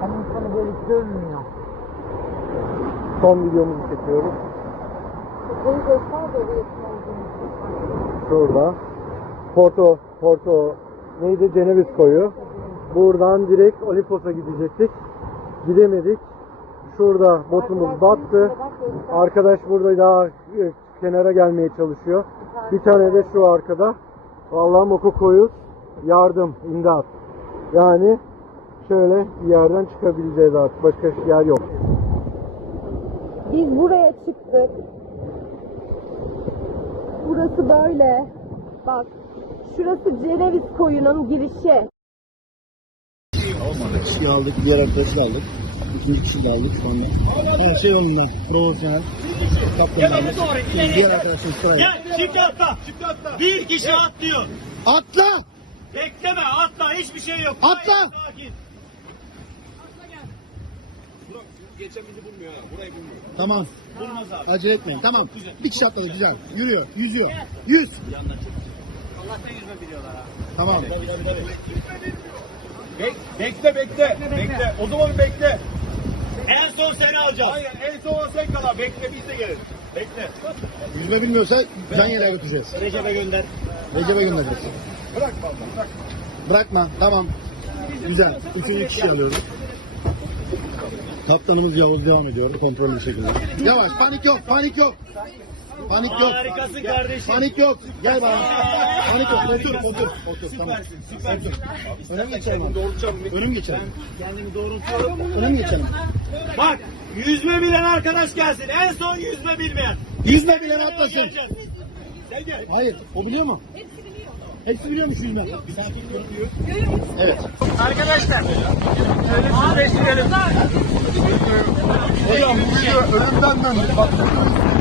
Ben insanı böyle görmüyor. Son videomuzu çekiyoruz. Şurada. Porto, Porto. Neydi? Ceneviz koyu. Buradan direkt Olimpos'a gidecektik. Gidemedik. Şurada botumuz battı. Arkadaş burada daha kenara gelmeye çalışıyor. Bir tane de şu arkada. Vallahi moku koyu. Yardım, imdat. Yani şöyle bir yerden çıkabileceğiz artık. Başka bir yer yok. Biz buraya çıktık. Burası böyle. Bak. Şurası Ceneviz koyunun girişi. Olmadı. Şey aldık, diğer arkadaşı aldık. İkinci kişi de aldık şu anda. Her şey onunla. Profesyonel. Kaptan aldık. Diğer arkadaşı sıra. Gel, Çift atla. Bir kişi atlıyor. Atla. Bekleme atla hiçbir şey yok. Atla. Hayır, sakin. Atla gel. Burak, geçen bizi bulmuyor ha. Burayı bulmuyor. Tamam. tamam. Bulmaz Acele etmeyin. Tamam. Güzel. Bir kişi atladı güzel. güzel. Yürüyor. Yüzüyor. Gel. Yüz. Bir yandan Allah'tan yüzme biliyorlar ha. Tamam. tamam. Bek, bekle, bekle. Bekle, bekle. bekle, bekle. bekle. O zaman bekle. En son seni alacağız. Hayır, en son o sen kalan. Bekle biz de gelelim. Bekle. Yüzme bilmiyorsa can yere götüreceğiz. Recep'e gönder. Recep'e göndereceğiz. Bırak bırakma. Bırakma, tamam. Ee, Güzel, üçüncü kişi de. alıyoruz. Kaptanımız Yavuz devam ediyor, kontrollü şekilde. Yavaş, panik yok, panik yok. Panik yok. Aa, harikasın panik. kardeşim. Gel. Panik yok. Süper. Gel bana. Aa, panik, panik yok. Otur, otur, otur. Süpersin, süper. tamam. süpersin. Otur. Önüm geçelim. Doğrultacağım. Önüm geçelim. Kendimi doğrultacağım. Önüm geçelim. Doğru. Ben, ben, ben, ben geçelim. Sana, Bak, yüzme bilen arkadaş gelsin. en son yüzme bilmeyen. Yüzme bilen atlasın. Hayır, o biliyor mu? Hepsi biliyor mu şu yüzme? Evet. Arkadaşlar, ölümsüz besliyorum. Hocam, bu şey ölümden döndü. Bak,